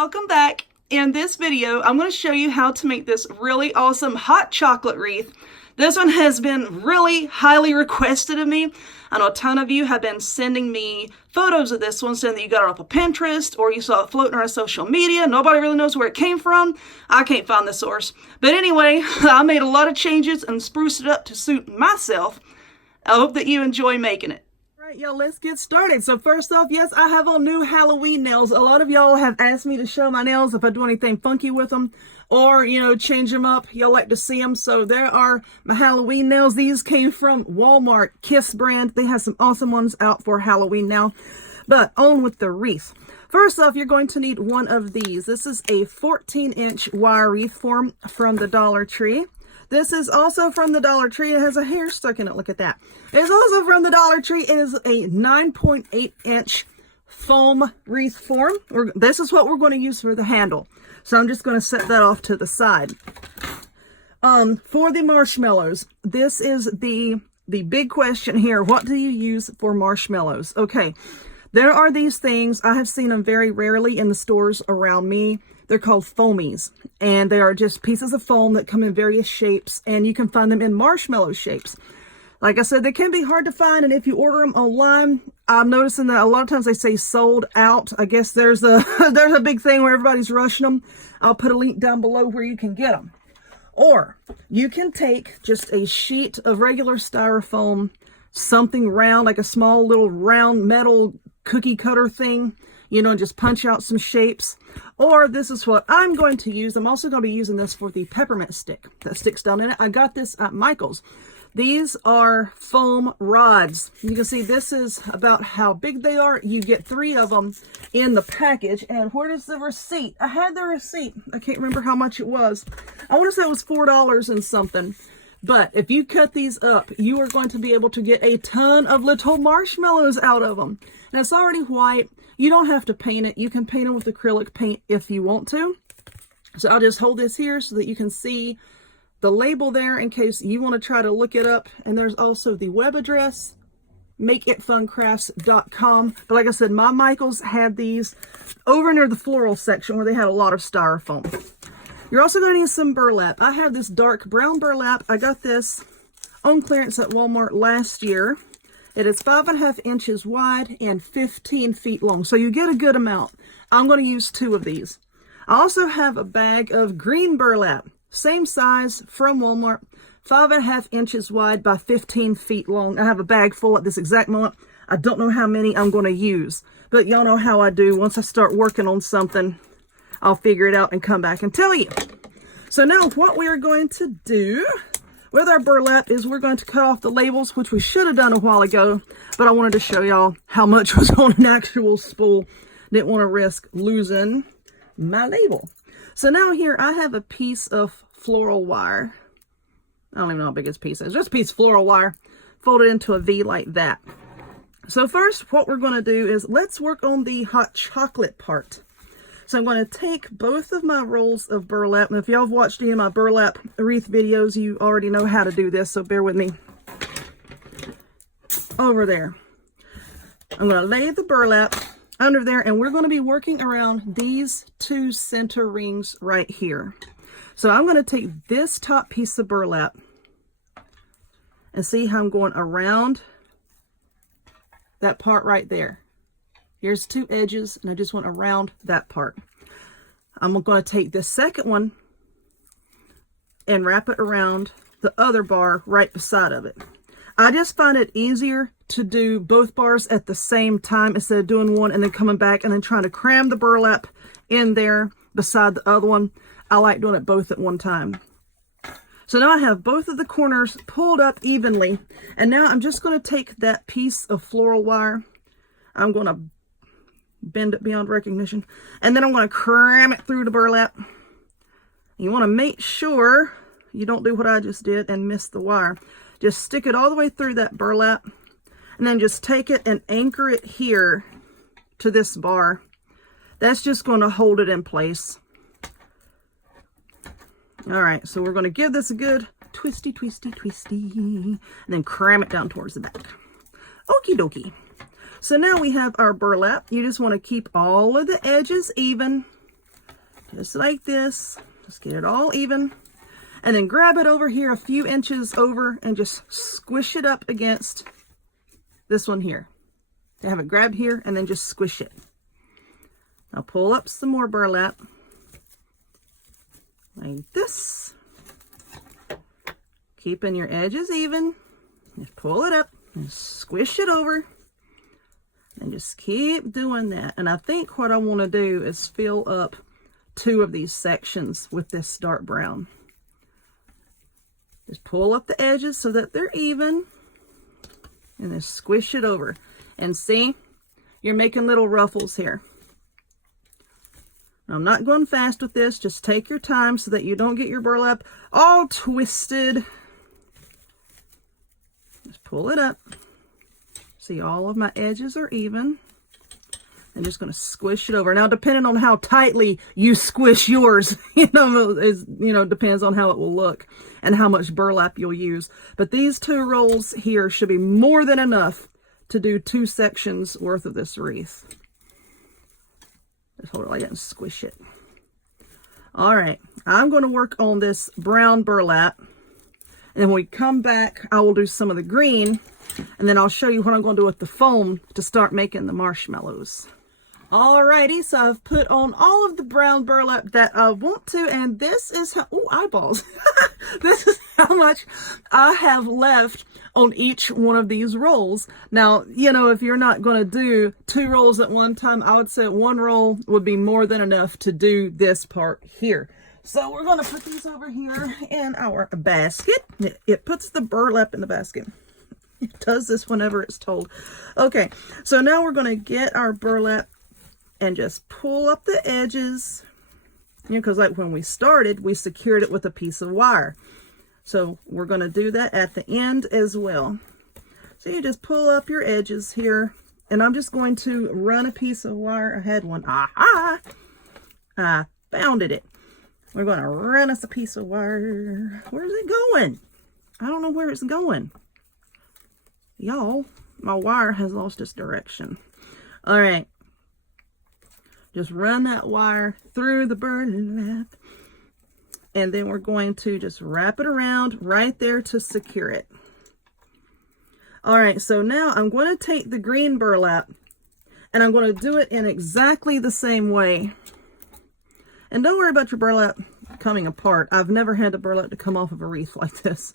welcome back. In this video, I'm going to show you how to make this really awesome hot chocolate wreath. This one has been really highly requested of me. I know a ton of you have been sending me photos of this one, saying that you got it off of Pinterest or you saw it floating around social media. Nobody really knows where it came from. I can't find the source. But anyway, I made a lot of changes and spruced it up to suit myself. I hope that you enjoy making it. Alright, y'all, let's get started. So first off, yes, I have on new Halloween nails. A lot of y'all have asked me to show my nails if I do anything funky with them or, change them up. Y'all like to see them. So there are my Halloween nails. These came from Walmart, Kiss brand. They have some awesome ones out for Halloween now. But on with the wreath. First off, you're going to need one of these. This is a 14-inch wire wreath form from the Dollar Tree. This is also from the Dollar Tree. It has a hair stuck in it. Look at that. It's also from the Dollar Tree. It is a 9.8-inch foam wreath form. This is what we're going to use for the handle. So I'm just going to set that off to the side. For the marshmallows, this is the big question here. What do you use for marshmallows? Okay, there are these things. I have seen them very rarely in the stores around me. They're called foamies, and they are just pieces of foam that come in various shapes, and you can find them in marshmallow shapes. Like I said, they can be hard to find, and if you order them online, I'm noticing that a lot of times they say sold out. I guess there's a there's a big thing where everybody's rushing them. I'll put a link down below where you can get them. Or you can take just a sheet of regular styrofoam, something round, like a small little round metal cookie cutter thing, just punch out some shapes. Or this is what I'm going to use. I'm also going to be using this for the peppermint stick that sticks down in it. I got this at Michael's. These are foam rods. You can see this is about how big they are. You get 3 of them in the package. And where is the receipt? I had the receipt. I can't remember how much it was. I want to say it was $4 and something. But if you cut these up, you are going to be able to get a ton of little marshmallows out of them. And it's already white. You don't have to paint it. You can paint it with acrylic paint if you want to. So I'll just hold this here so that you can see the label there in case you want to try to look it up. And there's also the web address, makeitfuncrafts.com. But like I said, my Michaels had these over near the floral section where they had a lot of styrofoam. You're also going to need some burlap. I have this dark brown burlap. I got this on clearance at Walmart last year. It is 5.5 inches wide and 15 feet long. So you get a good amount. I'm going to use 2 of these. I also have a bag of green burlap. Same size from Walmart. 5.5 inches wide by 15 feet long. I have a bag full at this exact moment. I don't know how many I'm going to use. But y'all know how I do. Once I start working on something, I'll figure it out and come back and tell you. So now what we are going to do with our burlap is we're going to cut off the labels, which we should have done a while ago, but I wanted to show y'all how much was on an actual spool. Didn't want to risk losing my label. So now here I have a piece of floral wire. I don't even know how big this piece is. Just a piece of floral wire folded into a V like that. So first what we're going to do is let's work on the hot chocolate part. So I'm going to take both of my rolls of burlap. And if y'all have watched any of my burlap wreath videos, you already know how to do this. So bear with me. Over there. I'm going to lay the burlap under there. And we're going to be working around these 2 center rings right here. So I'm going to take this top piece of burlap and see how I'm going around that part right there. Here's 2 edges, and I just went around that part. I'm going to take this second one and wrap it around the other bar right beside of it. I just find it easier to do both bars at the same time instead of doing one and then coming back and then trying to cram the burlap in there beside the other one. I like doing it both at one time. So now I have both of the corners pulled up evenly, and now I'm just going to take that piece of floral wire. I'm going to bend it beyond recognition, and then I'm going to cram it through the burlap. You want to make sure you don't do what I just did and miss the wire. Just stick it all the way through that burlap, and then just take it and anchor it here to this bar. That's just going to hold it in place. All right, so we're going to give this a good twisty, twisty, twisty, and then cram it down towards the back. Okie dokie. So now we have our burlap. You just want to keep all of the edges even. just like this. Just get it all even. And then grab it over here a few inches over and just squish it up against this one here. Have it grabbed here and then just squish it. Now pull up some more burlap like this. Keeping your edges even. Just pull it up and squish it over. And just keep doing that. And I think what I want to do is fill up 2 of these sections with this dark brown. Just pull up the edges so that they're even. And then squish it over. And see, you're making little ruffles here. Now, I'm not going fast with this. Just take your time so that you don't get your burlap all twisted. Just pull it up. See, all of my edges are even. I'm just going to squish it over. Now, depending on how tightly you squish yours, depends on how it will look and how much burlap you'll use. But these 2 rolls here should be more than enough to do 2 sections worth of this wreath. Just hold it like that and squish it. All right, I'm going to work on this brown burlap. And then when we come back, I will do some of the green. And then I'll show you what I'm going to do with the foam to start making the marshmallows. Alrighty, so I've put on all of the brown burlap that I want to, and this is how, oh, eyeballs. This is how much I have left on each one of these rolls. Now, if you're not going to do 2 rolls at one time, I would say 1 roll would be more than enough to do this part here. So we're going to put these over here in our basket. It puts the burlap in the basket. It does this whenever it's told. Okay, so now we're going to get our burlap and just pull up the edges, because like when we started, we secured it with a piece of wire. So we're going to do that at the end as well. So you just pull up your edges here, and I'm just going to run a piece of wire. I had one. Aha! I found it. We're going to run us a piece of wire. Where's it going? I don't know where it's going. Y'all, my wire has lost its direction. All right. Just run that wire through the burlap. And then we're going to just wrap it around right there to secure it. All right, so now I'm going to take the green burlap and I'm going to do it in exactly the same way. And don't worry about your burlap coming apart. I've never had the burlap to come off of a wreath like this.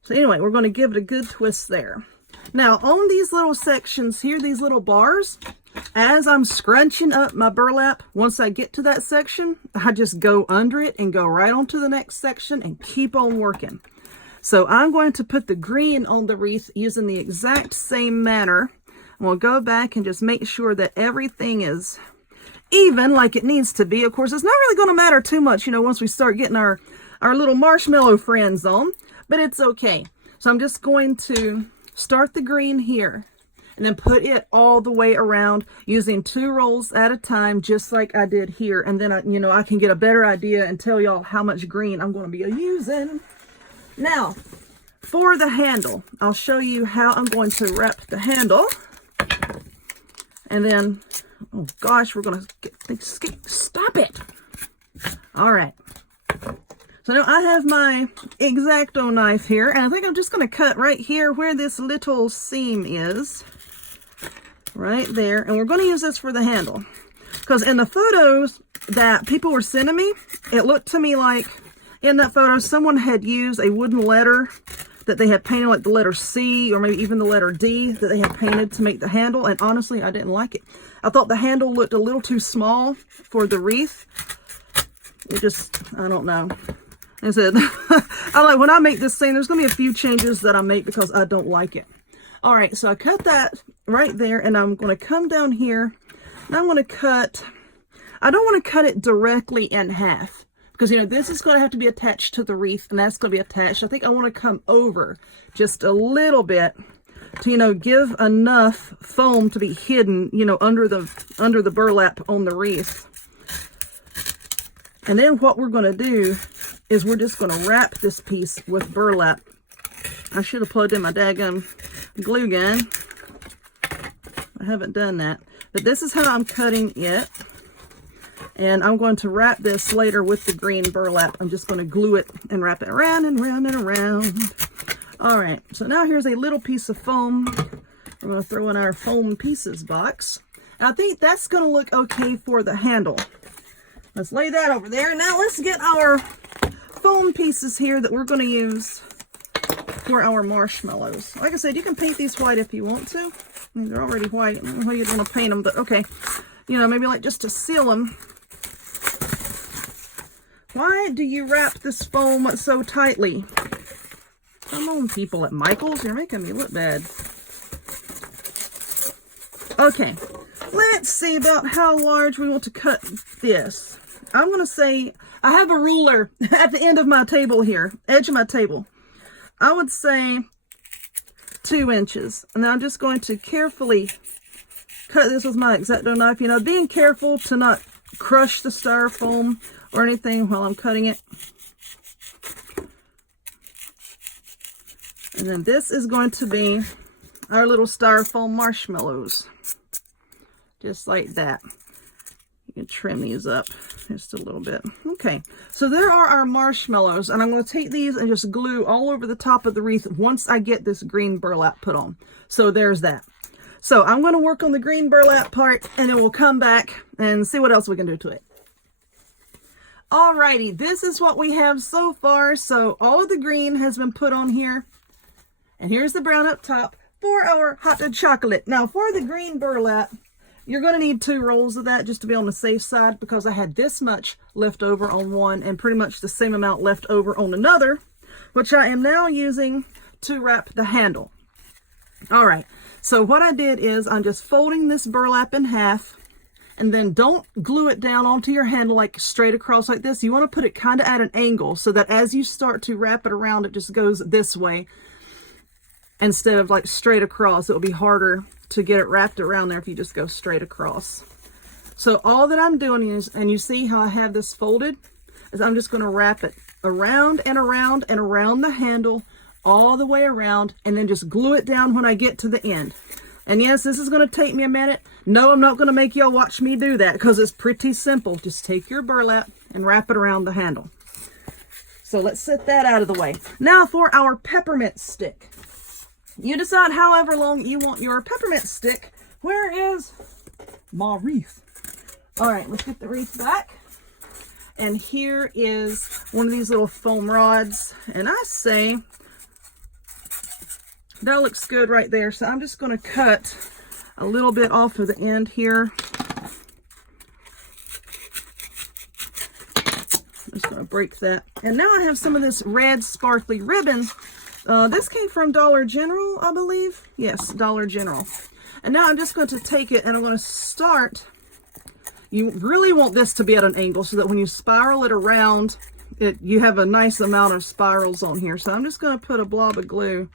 So anyway, we're going to give it a good twist there. Now, on these little sections here, these little bars, as I'm scrunching up my burlap, once I get to that section, I just go under it and go right on to the next section and keep on working. So I'm going to put the green on the wreath using the exact same manner. And we'll go back and just make sure that everything is even like it needs to be. Of course, it's not really going to matter too much, once we start getting our little marshmallow friends on, but it's okay. So I'm just going to start the green here and then put it all the way around using 2 rolls at a time, just like I did here. And then, I can get a better idea and tell y'all how much green I'm going to be using. Now, for the handle, I'll show you how I'm going to wrap the handle. And then, oh gosh, we're going to stop it. All right. So now I have my X-Acto knife here, and I think I'm just going to cut right here where this little seam is. Right there. And we're going to use this for the handle. Because in the photos that people were sending me, it looked to me like in that photo someone had used a wooden letter that they had painted, like the letter C or maybe even the letter D that they had painted to make the handle. And honestly, I didn't like it. I thought the handle looked a little too small for the wreath. It just, I don't know. I said, when I make this thing, there's going to be a few changes that I make because I don't like it. All right, so I cut that right there, and I'm going to come down here, and I'm going to cut, I don't want to cut it directly in half, because, this is going to have to be attached to the wreath, and that's going to be attached. I think I want to come over just a little bit to, give enough foam to be hidden, under the burlap on the wreath. And then what we're going to do is we're just going to wrap this piece with burlap. I should have plugged in my daggum glue gun. I haven't done that. But this is how I'm cutting it. And I'm going to wrap this later with the green burlap. I'm just going to glue it and wrap it around and around and around. All right, so now here's a little piece of foam. We're going to throw in our foam pieces box. I think that's going to look okay for the handle. Let's lay that over there. Now let's get our foam pieces here that we're going to use for our marshmallows. Like I said, you can paint these white if you want to. I mean, they're already white. I don't know how you'd want to paint them, but okay. You know, maybe like just to seal them. Why do you wrap this foam so tightly? Come on, people at Michael's. You're making me look bad. Okay. Let's see about how large we want to cut this. I'm going to say, I have a ruler at the end of my table here, edge of my table. I would say 2 inches. And I'm just going to carefully cut this with my X-Acto knife. You know, being careful to not crush the styrofoam or anything while I'm cutting it. And then this is going to be our little styrofoam marshmallows. Just like that. You can trim these up just a little bit. Okay, so there are our marshmallows, and I'm going to take these and just glue all over the top of the wreath once I get this green burlap put on. So there's that. So I'm going to work on the green burlap part, and then we'll come back and see what else we can do to it. Alrighty, this is what we have so far. So all of the green has been put on here, and here's the brown up top for our hot chocolate. Now for the green burlap, you're going to need 2 rolls of that just to be on the safe side, because I had this much left over on one and pretty much the same amount left over on another, which I am now using to wrap the handle. All right, so what I did is I'm just folding this burlap in half, and then don't glue it down onto your handle like straight across like this. You want to put it kind of at an angle so that as you start to wrap it around, it just goes this way instead of like straight across. It'll be harder to get it wrapped around there if you just go straight across. So all that I'm doing is, and you see how I have this folded, is I'm just going to wrap it around and around and around the handle all the way around, and then just glue it down when I get to the end. And yes, this is going to take me a minute. No, I'm not going to make y'all watch me do that because it's pretty simple. Just take your burlap and wrap it around the handle. So let's set that out of the way. Now for our peppermint stick. You decide however long you want your peppermint stick. Where is my wreath? All right, let's get the wreath back. And here is one of these little foam rods. And I say, that looks good right there. So I'm just going to cut a little bit off of the end here. I'm just going to break that. And now I have some of this red sparkly ribbon. This came from Dollar General, I believe. Yes, Dollar General. And now I'm just going to take it and I'm going to start. You really want this to be at an angle so that when you spiral it around, you have a nice amount of spirals on here. So I'm just going to put a blob of glue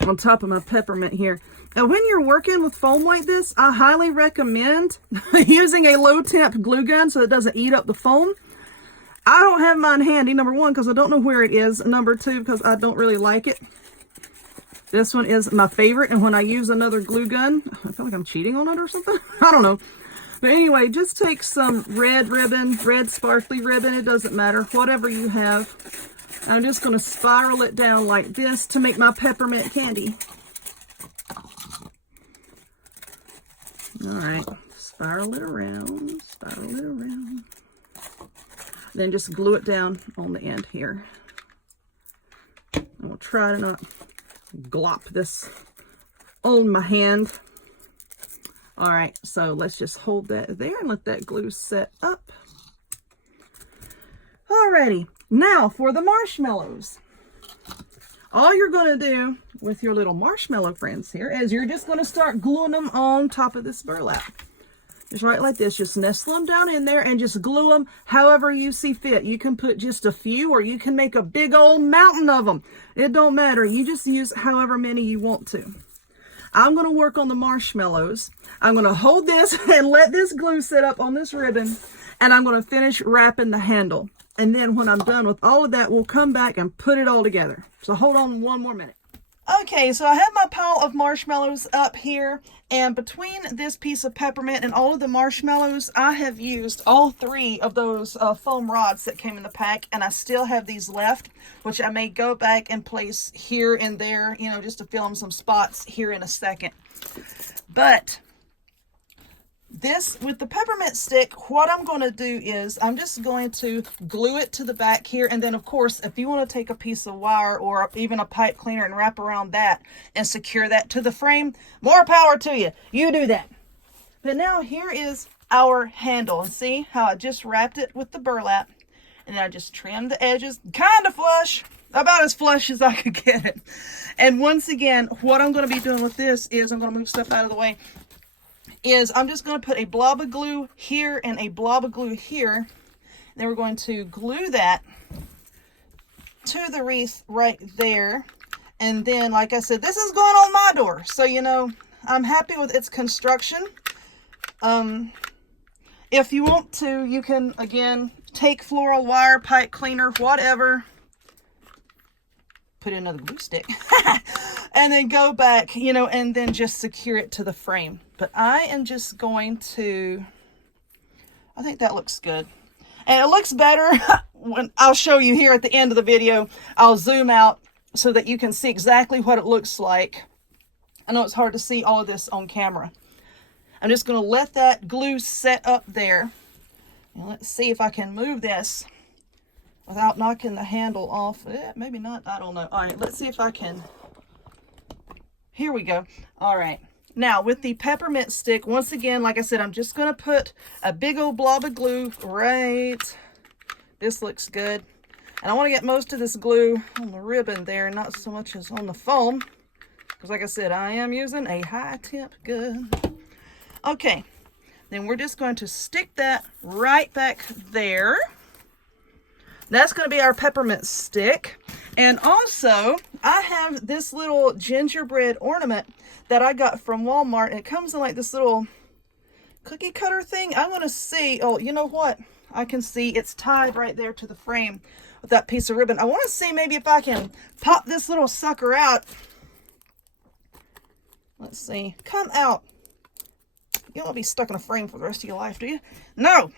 on top of my peppermint here. And when you're working with foam like this, I highly recommend using a low temp glue gun so it doesn't eat up the foam. I don't have mine handy, number 1, because I don't know where it is. Number 2, because I don't really like it. This one is my favorite, and when I use another glue gun, I feel like I'm cheating on it or something. I don't know. But anyway, just take some red ribbon, red sparkly ribbon, it doesn't matter, whatever you have. I'm just going to spiral it down like this to make my peppermint candy. All right, spiral it around, spiral it around. Then just glue it down on the end here. And we'll try to not glop this on my hand. All right, so let's just hold that there and let that glue set up. Alrighty, now for the marshmallows. All you're going to do with your little marshmallow friends here is you're just going to start gluing them on top of this burlap. Just right like this. Just nestle them down in there and just glue them however you see fit. You can put just a few or you can make a big old mountain of them. It don't matter. You just use however many you want to. I'm going to work on the marshmallows. I'm going to hold this and let this glue sit up on this ribbon, and I'm going to finish wrapping the handle. And then when I'm done with all of that, we'll come back and put it all together. So hold on one more minute. Okay, so I have my pile of marshmallows up here, and between this piece of peppermint and all of the marshmallows, I have used all 3 of those foam rods that came in the pack, and I still have these left, which I may go back and place here and there, you know, just to fill in some spots here in a second. But this, with the peppermint stick, what I'm going to do is I'm just going to glue it to the back here. And then, of course, if you want to take a piece of wire or even a pipe cleaner and wrap around that and secure that to the frame, more power to you. You do that. But now here is our handle. And see how I just wrapped it with the burlap. And then I just trimmed the edges, kind of flush, about as flush as I could get it. And once again, what I'm going to be doing with this is I'm going to move stuff out of the way. I'm just going to put a blob of glue here and a blob of glue here. And then we're going to glue that to the wreath right there. And then, like I said, this is going on my door. So, you know, I'm happy with its construction. If you want to, you can, again, take floral wire, pipe cleaner, whatever. Put in another glue stick. And then go back, you know, and then just secure it to the frame. But I am just going to, I think that looks good. And it looks better when I'll show you here at the end of the video. I'll zoom out so that you can see exactly what it looks like. I know it's hard to see all of this on camera. I'm just going to let that glue set up there. And let's see if I can move this without knocking the handle off. Maybe not, I don't know. All right, let's see if I can. Here we go. All right. Now, with the peppermint stick, once again, like I said, I'm just going to put a big old blob of glue right. This looks good. And I want to get most of this glue on the ribbon there, not so much as on the foam. Because like I said, I am using a high temp gun. Okay. Then we're just going to stick that right back there. That's going to be our peppermint stick. And also, I have this little gingerbread ornament that I got from Walmart. And it comes in like this little cookie cutter thing. I want to see, oh, you know what? I can see it's tied right there to the frame with that piece of ribbon. I want to see maybe if I can pop this little sucker out. Let's see. Come out. You don't want to be stuck in a frame for the rest of your life, do you? No.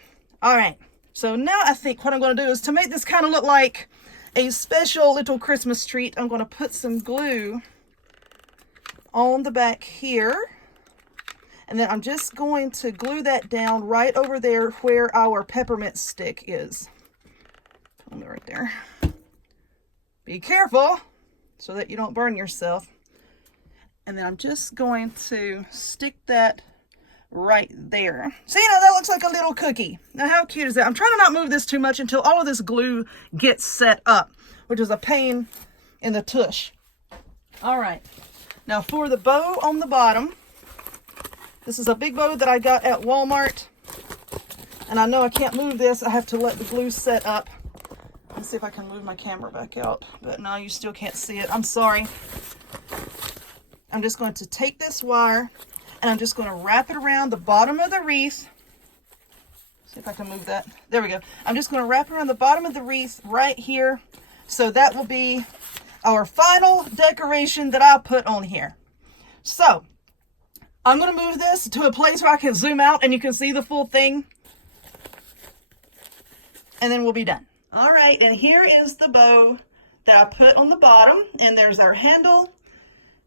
All right. So now I think what I'm going to do is to make this kind of look like a special little Christmas treat, I'm going to put some glue on the back here. And then I'm just going to glue that down right over there where our peppermint stick is. Put it right there. Be careful so that you don't burn yourself. And then I'm just going to stick that right there. See, now that looks like a little cookie. Now how cute is that? I'm trying to not move this too much until all of this glue gets set up, which is a pain in the tush. All right. Now for the bow on the bottom, this is a big bow that I got at Walmart. And I know I can't move this. I have to let the glue set up. Let's see if I can move my camera back out. But no, you still can't see it. I'm sorry. I'm just going to take this wire and I'm just going to wrap it around the bottom of the wreath. See if I can move that. There we go. I'm just going to wrap it around the bottom of the wreath right here. So that will be our final decoration that I'll put on here. So I'm going to move this to a place where I can zoom out and you can see the full thing. And then we'll be done. All right, and here is the bow that I put on the bottom. And there's our handle.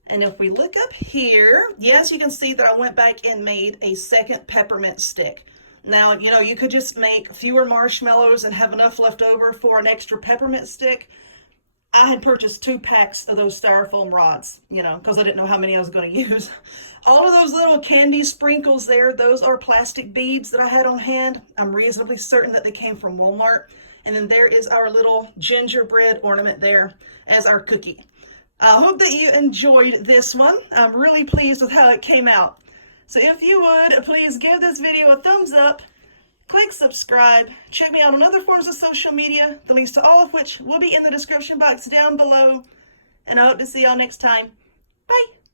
And if we look up here, yes, you can see that I went back and made a second peppermint stick. Now, you know, you could just make fewer marshmallows and have enough left over for an extra peppermint stick. I had purchased 2 packs of those styrofoam rods, you know, because I didn't know how many I was going to use. All of those little candy sprinkles there, those are plastic beads that I had on hand. I'm reasonably certain that they came from Walmart. And then there is our little gingerbread ornament there as our cookie. I hope that you enjoyed this one. I'm really pleased with how it came out. So if you would, please give this video a thumbs up, click subscribe, check me out on other forms of social media, the links to all of which will be in the description box down below. And I hope to see y'all next time. Bye!